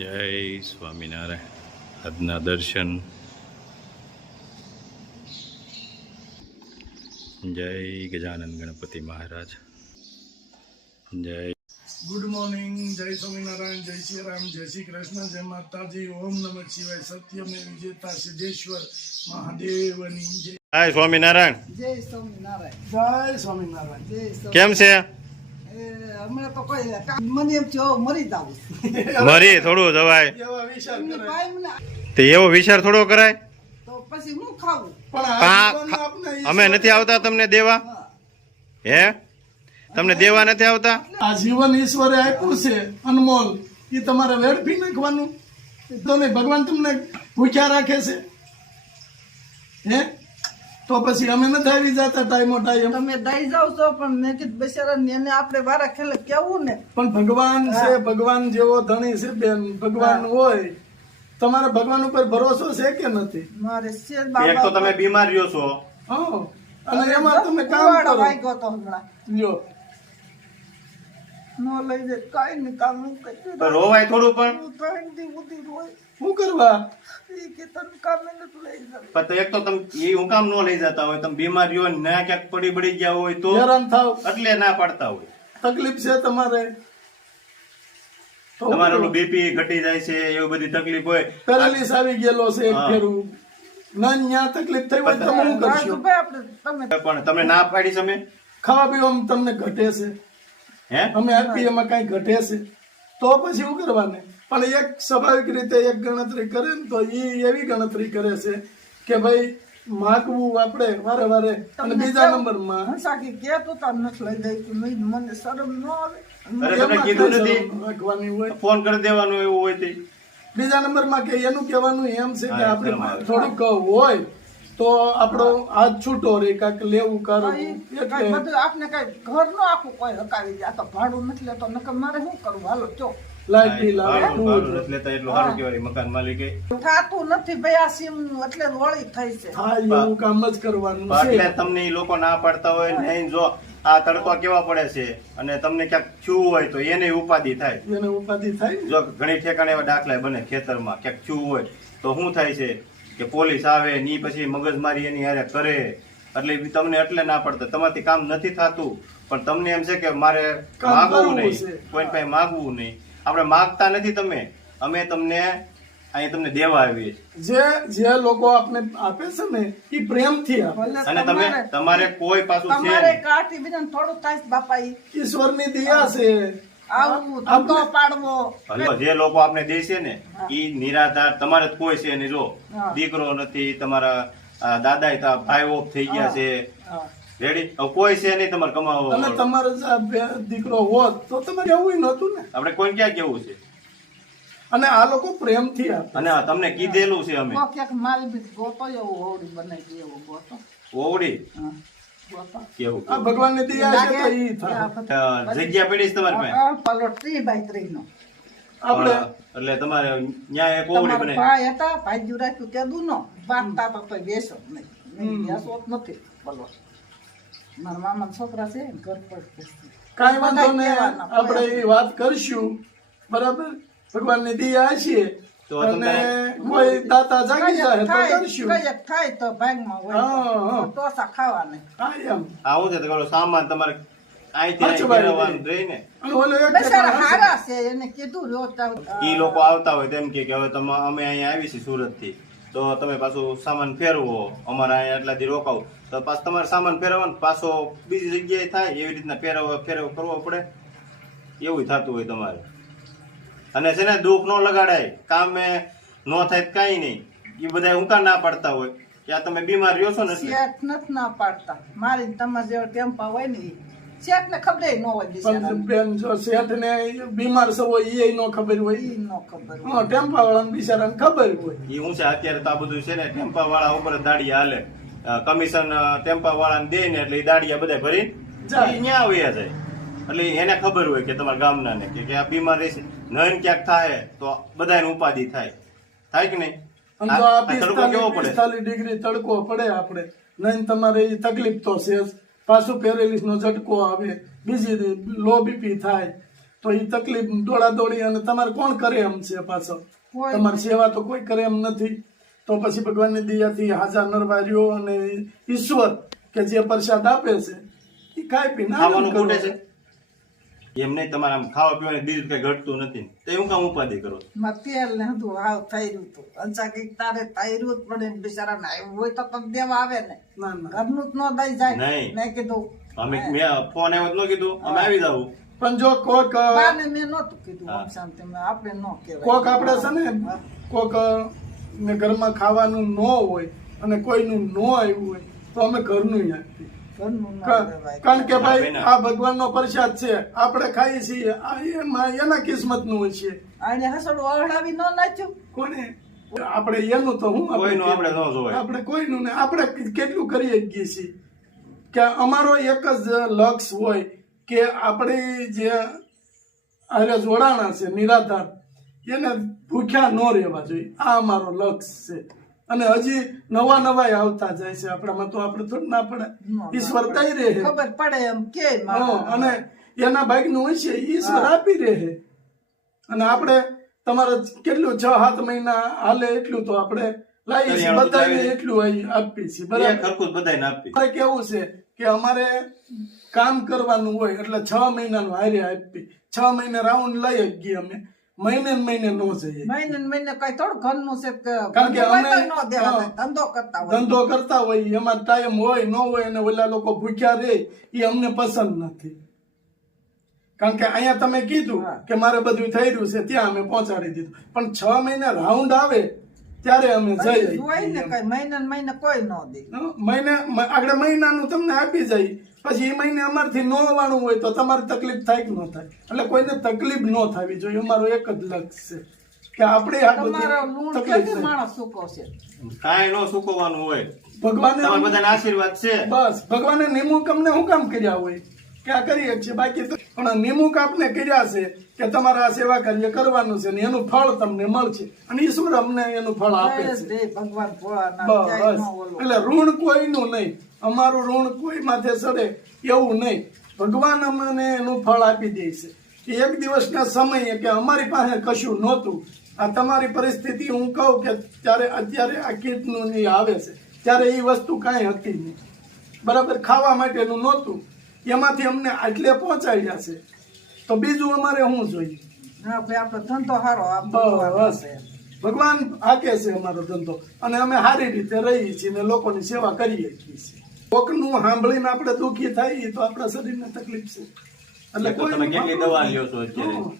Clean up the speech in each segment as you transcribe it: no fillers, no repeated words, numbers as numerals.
જય સ્વામિનારાયણ. આજના દર્શન. જય ગજાનંદ ગણપતિ મહારાજ. જય ગુડ મોર્નિંગ. જય સ્વામિનારાયણ, જય શ્રી રામ, જય શ્રી કૃષ્ણ, જય માતાજી. ઓમ નમઃ શિવાય. સત્યમે વિજેતા સિદ્ધેશ્વર મહાદેવની જય. જય સ્વામિનારાયણ. જય સ્વામિનારાયણ. જય સ્વામિનારાયણ. જય સ્વામિનારાયણ. કેમ છે? હમણાં તો કોઈ મને એમ થયો મરી જાવું. મરી થોડું જવાય એવા વિચાર એમની કરે. ભાઈ મને તે એવો વિચાર થોડો કરાય. તો પછી હું ખાવું? પણ આ જીવન આપને અમે નથી આવતા તમને દેવા? હે, તમને દેવા નથી આવતા? આ જીવન ઈશ્વરે આપ્યું છે અનમોલ, એ તમારે વેડફી નાખવાનું તો નહીં. ભગવાન તમને ભૂખ્યા રાખે છે હે? તો પછી અમે નથી આવી જતા ટાઈમો ટાઈમ. તમે દઈ જાવ છો, પણ મેં કીધું બિચારા એને આપણે વારા ખેલે કેવું ને. પણ ભગવાન છે, ભગવાન જેવો ધણી છે બેન. ભગવાન હોય, તમારે ભગવાન ઉપર ભરોસો છે કે નથી? મારે શેર એક તો તમે બીમાર રહ્યો છો. હા, અને એમાં તમે કામ કરો. વાગ્યો તો હમણાં લ્યો, નો લઈ જાય કઈ નહીં. કામ હું કરી તો રોવાય થોડું પણ. હું 3 દી સુધી રોય. શું કરવા? એ કે તને કામે નથી લઈ જાય. પણ તો એક તો તમે એ હું કામ ન લઈ જતા હોય, તમે બીમાર રહ્યો ને ના ક્યાંક પડી ગયા હોય તો હેરાન થાવ, એટલે ના પાડતા હોય. તકલીફ છે તમારે તો તમારે ઓલું બીપી ઘટી જાય છે, એવી બધી તકલીફ હોય. પેરાલિસ આવી ગયેલો છે એક હા. ફેરું. ના ન્યા તકલીફ થઈ હોય તો તમે શું કરશો? રાજુભાઈ આપણે તમે પણ તમને ના પાડી છે અમે? ખાવા પીવામાં તમને ઘટે છે, હે, અમે આપીએ એમાં કઈ ઘટે છે તો પછી શું કરવાને? પણ એક સ્વાભાવિક રીતે એક ગણતરી કરે ને તો એ એવી ગણતરી કરે છે કે ભાઈ માગવું આપણે વારે વારે. અને બીજા નંબરમાં હંસાકી કે તું તાર નથી લઈ જાય તું નહીં, મને શરમ ન આવે. અરે તમને કીધું નથી? રાખવાની હોય. ફોન કરી દેવાનું એવું હોય તે. બીજા નંબરમાં કે એનું કહેવાનું એમ છે કે હા, આપણી એમ આવે. થોડીક હોય તો આપણો હાથ છૂટો રે, કાંઈક લેવું કઈ કરવું એટલે બધું આપને કઈ ઘર નું આખું કોઈ હકાવી દે. આ તો ભાડું નથી લેતો, નકર મારે શું કરવું? હાલો ચો લાઈટ બિલ આવે, ભાડું દૂધ નથી લેતા એટલું સારું કહેવાય મકાન માલિકે. થાતું નથી ભાઈ. આ સીમ એટલે વળી થઈ છે. હા, એવું કામ જ કરવાનું એટલે છે. તમને ઈ લોકો ના પાડતા હોય નહીં. જો આ તડકો કેવા પડે છે અને તમને ક્યાંક થયું હોય તો એને ઉપાધિ થાય. એને ઉપાધિ થાય ને. જો ઘણી ઠેકાણે એવા દાખલા બને ખેતરમાં ક્યાંક થયું હોય તો શું થાય છે કે પોલીસ આવે ની પછી મગજમારી એની હારે કરે. એટલે ઈ તમને એટલે ના પડતા. તમારાથી કામ નથી થતું પણ તમને એમ છે કે મારે કામ માગવું કરવું નહીં, છે. કોઈ પાસે માગવું નહીં. આપણે માગતા નથી તમે, અમે તમને અહીંયા તમને દેવા આવીએ છીએ. જે લોકો આપને આપે છે ને એ પ્રેમથી આપે. ભલે અને તમારે કોઈ પાછું છે તમારે નહીં. કાઠી બીજાને થોડું થાય છે બાપા. ઈ ઈશ્વરની દયા છે. આવું ધંધો પાડવો. હલો, જે લોકો આપણે દે છે ને ઈ નિરાધાર. તમારે જ કોઈ છે નહીં. જો હા. દીકરો નથી, તમારા દાદા ભાઈ ઓફ થઈ ગયા છે, હા. રેડી. હવે કોઈ છે નહીં તમારે અને કમાવા. તમારો જો આ દીકરો હોત તો તમે કેવું નતું ને. આપણે કોઈ ક્યાં કેવું છે? અને આ લોકો પ્રેમથી આપે. અને આ તમને કીધેલું છે અમે. તો ક્યાંક માલ બીજ ગોતો એવું હોવડી બનાવી દે એવો ગોતો. ઓવડી હા, ગોતો. કેવું આ ભગવાનની દયા છે તો ઈ લાગે થાય. જગ્યા પડી છે તમારી પાસે? પલો 3x3 નો. આપણે એટલે તમારે ન્યાય એક ઓવડી તમારા બને. ભાઈ હતા, ભાઈ જુ રાખ્યું તે દૂનો વાગતા તો કોઈ બેસો જ નહીં. નહીં બેસો જ નથી બોલો. મારા મામાના છોકરા છે ને ઘર પર કાંઈ વાંધો નહીં, કહેવાના. આપણે એ વાત કરશું બરાબર. ભગવાનની દયા છે તો અને તમને- કોઈ દાતા જાગી જાય તો થાય કરશું. કયક થાય તો ભાગમાં હા, હા. હોય ટોસા ખાવા નહીં. હા એમ. આવું છે તો પેલો સામાન તમારે અહીંથી અહીં સાચું ફેરવવાનું રહી ને. અને ઓલો એક બિચારા ઠેકાણે હારા છે, એને કીધું રોજ ઈ લોકો આવતા હોય તેમ કે હવે તમે અમે અહીંયા આવી છીએ સુરત થી, તો તમે પાછું સામાન ફેરવો, અમારે અહીંયા એટલાથી રોકાવ, તો પાછું તમારે સામાન ફેરવવાનું પાછો બીજી જગ્યાએ થાય એવી રીતના ફેરવ કરવો પડે. એવું થતું હોય તમારે. અને છે ને દુઃખ નો લગાડાય, કામે નો થાય તો કાંઈ નહીં. એ બધા ઊંકા ના પાડતા હોય કે આ તમે બીમાર રહ્યો છો ને એટલે. શેઠ નથી ના પાડતા. મારી તમારે જેવા ટેમ્પા હોય ને શેઠ ને ખબર ન હોય પણ બિચારાને. બેન જો શેઠ ને બીમાર છે હોય એ નો ખબર હોય. ઈ ન ખબર હોય. હા, ટેમ્પા વાળાને બિચારાને ખબર હોય. એ શું છે અત્યારે તો આ બધું છે ને ટેમ્પા વાળા ઉપર જ દાડિયા હાલે. કમિશન ટેમ્પા વાળાને દે ને એટલે એ દાડિયા બધા ભરી જાય. ન્યા વયા જાય. એટલે એને ખબર હોય કે તમારા ગામના ને કે આ બીમાર રહેશે, નહીન ક્યાંક થાય તો બધાને ઉપાધિ થાય. થાય કે નહીં? અને જો આ આ તડકો કેવો પડે? 45 ડિગ્રી તડકો પડે આપણે નહીં, તમારે એ તકલીફ તો છે જ. પાછું પેરેલિસ નો ઝટકો આવે, બીજી લો બીપી થાય તો એ તકલીફ દોડાદોડી અને તમારે કોણ કરે એમ છે પાછો કોઈ તમારી સેવા તો કોઈ કરે એમ નથી. તો પછી ભગવાનની દયાથી હાજર નરવાર્યો અને ઈશ્વર કે જે પ્રસાદ આપે છે એ ખાઈ પીને આનંદ ખાવાનું કરો. ખૂટે છે એમ નહીં, તમારે આમ ખાવા પીવાની બીજું કઈ ઘટતું નથી, તો હું કામ ઉપાધિ કરો? માં તેલ ને હતું હાવ થઈ રહ્યું હતું અંચા કઈક તારે થઈ રહ્યું જ પડે ને બિચારાને આવ્યું હોય તો તમે દેવા આવે ને ના ના ઘરનું જ ન દઈ જાય. નહીં. મેં કીધું મેં ફોન આવ્યો તો ન કીધું અમે આવી જાવ. પણ જો કોક બાને મેં નહોતું કીધું આમ શાંતિ મેં આપણે ન કહેવાય. કોક આપણે છે ને કોક ને ઘરમાં ખાવાનું ન હોય અને કોઈનું ન આવ્યું હોય તો અમે ઘરનું આપીએ. ઘરનું ન કા- કહેવાય. કારણ કે ભાઈ આ ભગવાનનો પ્રસાદ છે, આપણે ખાઈએ છીએ, આ એમાં એના કિસ્મતનું હોય છે. આને હસડું અવડાવી ન નાખ્યું. કોને આપણે એનું તો હું કોઈનું આપણે ન જોવાય. આપણે કોઈનું ને આપણે કેટલું કરીએ જ છીએ કે અમારો એક જ લક્ષ્ય હોય કે આપણે જે આરે જોડાણા છે નિરાધાર એને ભૂખ્યા ન રહેવા જોઈએ. આ અમારો લક્ષ્ય છે અને હજી નવા નવા આવતા જાય છે આપણામાં, તો આપણે થોડું ના પડે. ઈશ્વર દઈ રહે ખબર પડે એમ કે મારા. અને એના ભાગનું હોય છે ઈશ્વર આપી રહે. અને આપણે તમારે કેટલું 6-7 મહિના હાલે એટલું તો આપણે લાવીએ છીએ, બધાને એટલું આપીએ છીએ. એક બરાબર. હરખું જ બધાને આપી. અમારે કેવું છે કે અમારે કામ કરવાનું હોય એટલે 6 મહિનાનું હારે આપી. 6 મહિને રાઉન્ડ લઈ ગઈએ અમે, મહિને ને મહિને ન જઈએ. મહિને ને મહિને કઈ થોડું ઘરનું છે કે કારણ કે બધું હોય અમે- તો ન દેવા હા. થાય. ધંધો કરતા હોય. ધંધો કરતા હોય એમાં ટાઈમ હોય ન હોય અને ઓલા લોકો ભૂખ્યા રહે એ અમને પસંદ નથી. કારણ કે અહીંયા તમે કીધું કે મારે બધું થઈ રહ્યું છે ત્યાં અમે પહોંચાડી દીધું, પણ 6 મહિને રાઉન્ડ આવે ત્યારે અમે જઈએ. હોય ને કઈ મહિને ને મહિને કોઈ ન દે. મહિને આગળ મહિનાનું તમને આપી જાય, પછી એ મહિને અમારથી ન આવવાનું હોય તો તમારે તકલીફ થાય કે ન થાય. એટલે કોઈને તકલીફ ન થવી જોઈએ, અમારો એક જ લક્ષ્ય છે કે આપણે આ બધી તમારો લૂણ તકલીફ ક્યાંથી થાય. માણસ સૂકો છે. કાંઈ ન સુકવવાનું હોય. ભગવાને તમારા બધાના આશીર્વાદ છે. બસ ભગવાને નિમુક અમને શું કામ કર્યા હોય કે આ કરીએ છીએ, બાકી તો પણ નિમુક આપને કર્યા છે કે તમારે આ સેવા કાર્ય કરવાનું છે ને એનું ફળ તમને મળશે અને ઈશ્વર અમને એનું ફળ આપે જય છે. જય ભગવાન ભોળાનાથ, જય બસ નો ઓલો. એટલે ઋણ કોઈનું નહીં, અમારું ઋણ કોઈ માથે ચડે એવું નહીં. ભગવાન અમને એનું ફળ આપી દે છે કે એક દિવસના સમયે કે અમારી પાસે કશું નહોતું, આ તમારી પરિસ્થિતિ હું કહું કે અત્યારે આ કીટનું ની આવે છે ત્યારે એ વસ્તુ કાંઈ હતી નહીં, બરાબર, ખાવા માટેનું નહોતું, એમાંથી અમને આટલે પહોંચાડ્યા છે તો બીજું અમારે શું જોઈએ? હા ભાઈ આપણો ધંધો હારો આ ભગવાન બસ આપે. ભગવાન હાકે છે અમારો ધંધો અને અમે સારી રીતે રહીએ છીએ ને લોકોની સેવા કરીએ છીએ. કોકનું સાંભળીને આપણે દુઃખી થાય તો આપણા શરીરને તકલીફ છે. એટલે તો તમે કેટલી દવા લ્યો છો અત્યારે? હં.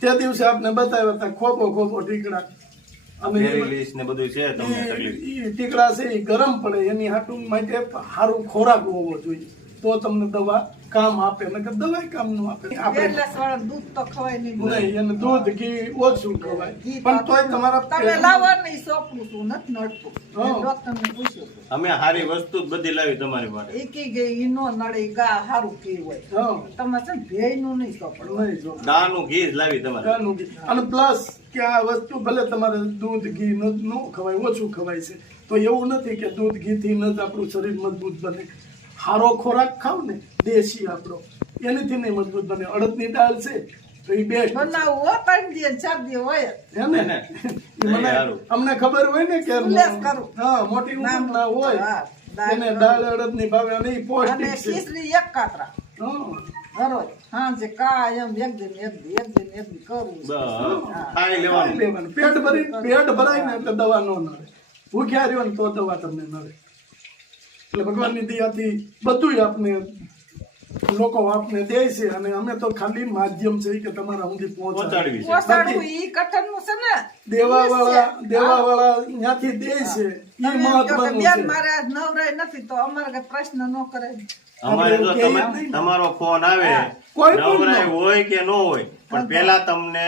તે દિવસે આપને બતાવ્યા હતા ખોપો ટીકડા અને પેરીલીસ ને બધું છે તમને તકલીફ. ઈ ટીકડા છે એ ગરમ પડે એની હાટુ માટે સારું ખોરાક હોવો જોઈએ તો તમને દવા કામ આપે, નકર દવાઈ કામ નું આપે. આપણે પેરલેસ વાળા દૂધ તો ખવાય નહીં. નહીં એને દૂધ ઘી ઓછું ખવાય ઘી પણ તો તોય તમારા તમે પેટમાં- લાવો નહીં સોંપડું છું નથી નડતું. હા. મેં ડોક્ટરને પૂછ્યું હતું. અમે સારી વસ્તુ જ બધી લાવી તમારી માટે. એ કી ગઈ ઈ નો નડે ઈ ગા હારું ઘી હોય. હા, તમે છે ને ભેયનું નહીં સોંપડું. નહીં જો દાળનું ઘી જ લાવી તમારે. ગાનું ઘી. અને પ્લસ કે આ વસ્તુ ભલે તમારે દૂધ ઘી ન ખવાય, ઓછું ખવાય છે તો એવું નથી કે દૂધ ઘી થી જ આપણું શરીર મજબૂત બને. સારો ખોરાક ખાવ ને દેશી આપણો એનાથી નહીં મજબૂત બને. અડદની દાળ છે તો એ બેસ્ટ બનાવવું હોય 3 દિવસ 4 દિવસ હોય જ. હે ને ને? ઈ મને સારું. અમને ખબર હોય ને કે ઉલ્લેખ કરું. હા મોટી ઉંમરના હોય હા, દાળ એને દાળ અડદની ભાવે અને ઈ અને પૌષ્ટિક છે. ખીચડી એક કાતરા હા દરરોજ સાંજે કાયમ એક દિન કરવું. બસ, ખાઈ ખાઈ લેવાનું. લેવાનું. પેટ ભરાય ને એટલે દવા ન નડે. ભૂખ્યા રહ્યો ને તો દવા તમને નડે. એટલે ભગવાનની દયાથી બધું આપને લોકો આપને દે છે અને અમે તો ખાલી માધ્યમ છે કે તમારા સુધી પહોંચાડવી છે. પોસાડવું ઈ કઠણનું છે ને. દેવાવાળા ત્યાંથી દે છે ઈ તમે એમ કહો કે મહત્વનું બેન છે. મારે આજ નવરાય નથી તો અમારે કઈ પ્રશ્ન ન કરે. અમારે જો આપણે તમે તમારો ફોન આવે કોઈ પણ નવરાય નો. હોય કે ન હોય પણ પેલા તમને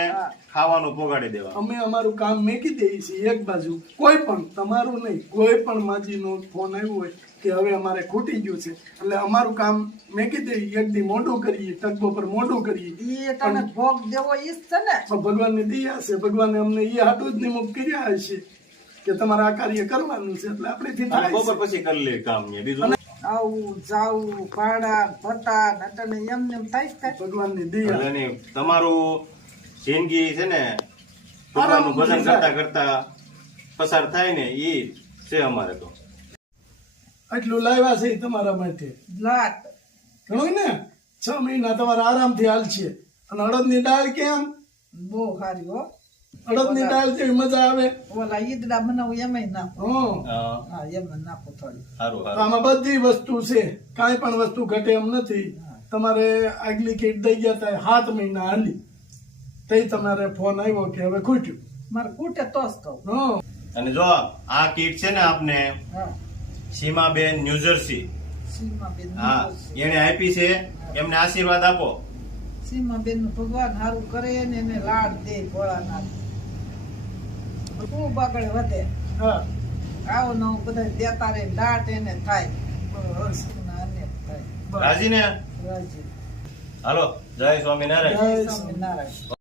ખાવાનું પોગાડી દેવા. અમે અમારું કામ મેકી દઈએ છીએ એક બાજુ. કોઈ પણ તમારું નહીં, કોઈ પણ માજીનો ફોન આવ્યો હોય કે હવે અમારે ખૂટી ગયું છે એટલે અમારું કામ મેકી દઈએ, એક દી મોઢું કરીએ, ટકબો પર મોઢું કરીએ. ઈ તને ભોગ દેવો ઈ જ છે ને. પણ ભગવાનની દયા છે, ભગવાને અમને એ હાટું જ નિમુખ કર્યા હશે કે તમારે આ કાર્ય કરવાનું છે એટલે આપણેથી અને થાય બપોર છે. પછી કરી લે કામ ને બીજું આવું જાવું ભાડા ભટા નટને એમને એમ થાય જ કાંઈ. ભગવાનની દયા એટલે નહીં, તમારું જિંદગી છે ને ભગવાનનું ભજન કરતા કરતા પસાર થાય ને એ છે અમારે તો. આટલું લાવ્યા છે ઈ તમારા માટે લાટ ઘણું ને 6 મહિના તમારા આરામથી હાલશે. અને અડદની દાળ કેમ? બહુ સારી હો. અડદની દાળ જેવી મજા આવે. ઓલા ઈદડા બનાવું એમાંય નાખો. હં. હા એમાં નાખો થોડી. સારું તો સારું. આમાં બધી વસ્તુ છે, કાંઈ પણ વસ્તુ ઘટે એમ નથી. તમારે આગલી કીટ દઈ ગયા તા 7 મહિના હાલી, તઈ તમારે ફોન આવ્યો કે હવે ખૂટ્યું. મારે કૂટે તો જ કહું. હં. અને જો આ કીટ છે ને આપને હા સીમાબેન ન્યુજર્સી, સીમાબેન હા એને આપી છે, એમને આશીર્વાદ આપો. સીમાબેન નું ભગવાન સારું કરે ને એને લાડ દે ભોળાનાથ. ખૂબ આગળ વધે. હા આવો નવું બધા દેતા રહે લાટ એને થાય. બસ અને થાય. રાજી ને? રાજી. હાલો, જય સ્વામિનારાયણ. જય સ્વામિનારાયણ.